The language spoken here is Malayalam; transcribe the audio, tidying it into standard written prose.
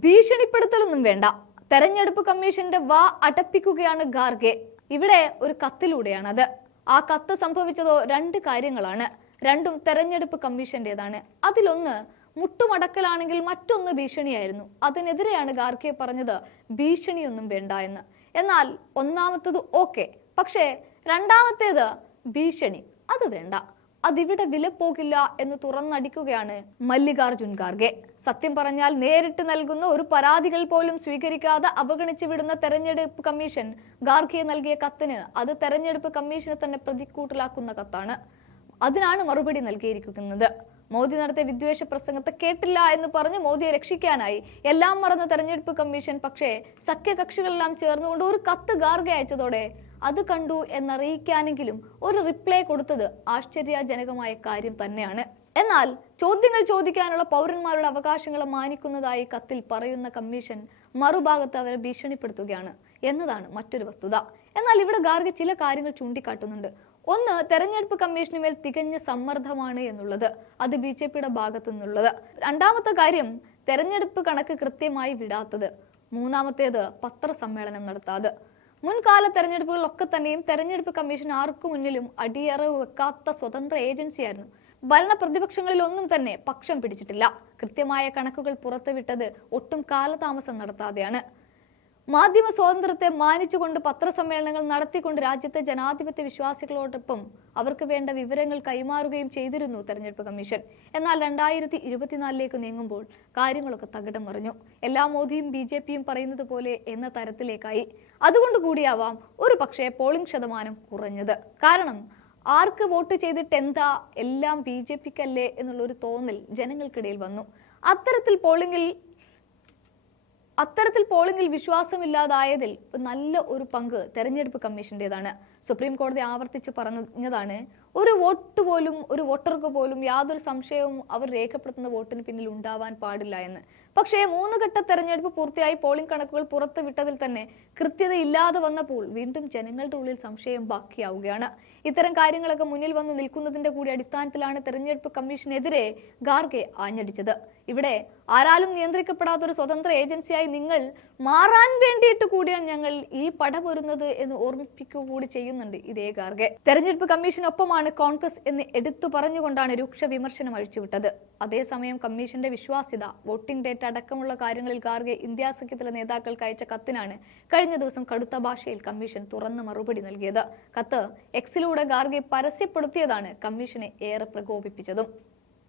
ഭീഷണിപ്പെടുത്തലൊന്നും വേണ്ട. തെരഞ്ഞെടുപ്പ് കമ്മീഷന്റെ വാ അടപ്പിക്കുകയാണ് ഖാർഗെ. ഇവിടെ ഒരു കത്തിലൂടെയാണത്. ആ കത്ത് സംഭവിച്ചതോ രണ്ട് കാര്യങ്ങളാണ്. രണ്ടും തെരഞ്ഞെടുപ്പ് കമ്മീഷന്റേതാണ്. അതിലൊന്ന് മുട്ടുമടക്കലാണെങ്കിൽ മറ്റൊന്ന് ഭീഷണിയായിരുന്നു. അതിനെതിരെയാണ് ഖാർഗെ പറഞ്ഞത് ഭീഷണിയൊന്നും വേണ്ട എന്ന്. എന്നാൽ ഒന്നാമത്തത് ഓക്കെ, പക്ഷേ രണ്ടാമത്തേത് ഭീഷണി അത് വേണ്ട, അതിവിടെ വില പോകില്ല എന്ന് തുറന്നടിക്കുകയാണ് മല്ലികാർജുൻ ഖാർഗെ. സത്യം പറഞ്ഞാൽ നേരിട്ട് നൽകുന്ന ഒരു പരാതികൾ പോലും സ്വീകരിക്കാതെ അവഗണിച്ചു വിടുന്ന തെരഞ്ഞെടുപ്പ് കമ്മീഷൻ ഖാർഗെ നൽകിയ കത്തിന് അത് തെരഞ്ഞെടുപ്പ് കമ്മീഷനെ തന്നെ പ്രതിക്കൂട്ടിലാക്കുന്ന കത്താണ്. അതിനാണ് മറുപടി നൽകിയിരിക്കുന്നത്. മോദി നടത്തിയ വിദ്വേഷ പ്രസംഗത്തെ കേട്ടില്ല എന്ന് പറഞ്ഞ് മോദിയെ രക്ഷിക്കാനായി എല്ലാം മറന്ന തെരഞ്ഞെടുപ്പ് കമ്മീഷൻ പക്ഷേ സഖ്യകക്ഷികളെല്ലാം ചേർന്നുകൊണ്ട് ഒരു കത്ത് ഖാർഗെ അയച്ചതോടെ അത് കണ്ടു എന്നറിയിക്കാനെങ്കിലും ഒരു റിപ്ലൈ കൊടുത്തത് ആശ്ചര്യജനകമായ കാര്യം തന്നെയാണ്. എന്നാൽ ചോദ്യങ്ങൾ ചോദിക്കാനുള്ള പൗരന്മാരുടെ അവകാശങ്ങളെ മാനിക്കുന്നതായി കത്തിൽ പറയുന്ന കമ്മീഷൻ മറുഭാഗത്ത് അവരെ ഭീഷണിപ്പെടുത്തുകയാണ് എന്നതാണ് മറ്റൊരു വസ്തുത. എന്നാൽ ഇവിടെ ഖാർഗെ ചില കാര്യങ്ങൾ ചൂണ്ടിക്കാട്ടുന്നുണ്ട്. ഒന്ന്, തെരഞ്ഞെടുപ്പ് കമ്മീഷന് മേൽ തികഞ്ഞ സമ്മർദ്ദമാണ് എന്നുള്ളത്, അത് BJPയുടെ ഭാഗത്തു നിന്നുള്ളത്. രണ്ടാമത്തെ കാര്യം, തെരഞ്ഞെടുപ്പ് കണക്ക് കൃത്യമായി വിടാത്തത്. മൂന്നാമത്തേത്, പത്രസമ്മേളനം നടത്താതെ. മുൻകാല തെരഞ്ഞെടുപ്പുകളിലൊക്കെ തന്നെയും തെരഞ്ഞെടുപ്പ് കമ്മീഷൻ ആർക്കു മുന്നിലും അടിയറവ് വെക്കാത്ത സ്വതന്ത്ര ഏജൻസിയായിരുന്നു. ഭരണ പ്രതിപക്ഷങ്ങളിലൊന്നും തന്നെ പക്ഷം പിടിച്ചിട്ടില്ല. കൃത്യമായ കണക്കുകൾ പുറത്തുവിട്ടത് ഒട്ടും കാലതാമസം നടത്താതെയാണ്. മാധ്യമ സ്വാതന്ത്ര്യത്തെ മാനിച്ചുകൊണ്ട് പത്രസമ്മേളനങ്ങൾ നടത്തിക്കൊണ്ട് രാജ്യത്തെ ജനാധിപത്യ വിശ്വാസികളോടൊപ്പം അവർക്ക് വേണ്ട വിവരങ്ങൾ കൈമാറുകയും ചെയ്തിരുന്നു തെരഞ്ഞെടുപ്പ് കമ്മീഷൻ. എന്നാൽ 2024 നീങ്ങുമ്പോൾ കാര്യങ്ങളൊക്കെ തകിടം മറിഞ്ഞു. എല്ലാ മോദിയും BJPയും പറയുന്നത് പോലെ എന്ന തരത്തിലേക്കായി. അതുകൊണ്ട് കൂടിയാവാം ഒരു പക്ഷേ പോളിംഗ് ശതമാനം കുറഞ്ഞത്. കാരണം ആർക്ക് വോട്ട് ചെയ്തിട്ട് എന്താ, എല്ലാം BJPക്കല്ലേ എന്നുള്ളൊരു തോന്നൽ ജനങ്ങൾക്കിടയിൽ വന്നു. അത്തരത്തിൽ പോളിംഗിൽ വിശ്വാസമില്ലാതായതിൽ നല്ല ഒരു പങ്ക് തെരഞ്ഞെടുപ്പ് കമ്മീഷന്റേതാണ്. സുപ്രീം കോടതി ആവർത്തിച്ച് പറഞ്ഞതാണ്, ഒരു വോട്ടർക്ക് പോലും യാതൊരു സംശയവും അവർ രേഖപ്പെടുത്തുന്ന വോട്ടിന് പിന്നിൽ ഉണ്ടാവാൻ പാടില്ല എന്ന്. പക്ഷേ 3 ഘട്ട തെരഞ്ഞെടുപ്പ് പൂർത്തിയായി പോളിംഗ് കണക്കുകൾ പുറത്തുവിട്ടതിൽ തന്നെ കൃത്യതയില്ലാതെ വന്നപ്പോൾ വീണ്ടും ജനങ്ങളുടെ ഉള്ളിൽ സംശയം ബാക്കിയാവുകയാണ്. ഇത്തരം കാര്യങ്ങളൊക്കെ മുന്നിൽ വന്നു നിൽക്കുന്നതിന്റെ കൂടി അടിസ്ഥാനത്തിലാണ് തെരഞ്ഞെടുപ്പ് കമ്മീഷനെതിരെ ഖാർഗെ ആഞ്ഞടിച്ചത്. ഇവിടെ ആരാലും നിയന്ത്രിക്കപ്പെടാത്തൊരു സ്വതന്ത്ര ഏജൻസിയായി നിങ്ങൾ മാറാൻ വേണ്ടിയിട്ട് കൂടിയാണ് ഞങ്ങൾ ഈ പടപൊരുന്നത് എന്ന് ഓർമ്മിപ്പിക്കുക കൂടി ചെയ്യുന്നുണ്ട് ഇതേ ഖാർഗെ. തെരഞ്ഞെടുപ്പ് കമ്മീഷനൊപ്പമാണ് കോൺഗ്രസ് എന്ന് എടുത്തു പറഞ്ഞുകൊണ്ടാണ് രൂക്ഷ വിമർശനം അഴിച്ചുവിട്ടത്. അതേസമയം കമ്മീഷന്റെ വിശ്വാസ്യത, വോട്ടിംഗ് ഡേറ്റ അടക്കമുള്ള കാര്യങ്ങളിൽ ഖാർഗെ ഇന്ത്യ സഖ്യത്തിലെ നേതാക്കൾക്ക് അയച്ച കത്തിനാണ് കഴിഞ്ഞ ദിവസം കടുത്ത ഭാഷയിൽ കമ്മീഷൻ തുറന്ന മറുപടി നൽകിയത്. കത്ത് എക്സിലൂടെ ഖാർഗെ പരസ്യപ്പെടുത്തിയതാണ് കമ്മീഷനെ ഏറെ പ്രകോപിപ്പിച്ചതും.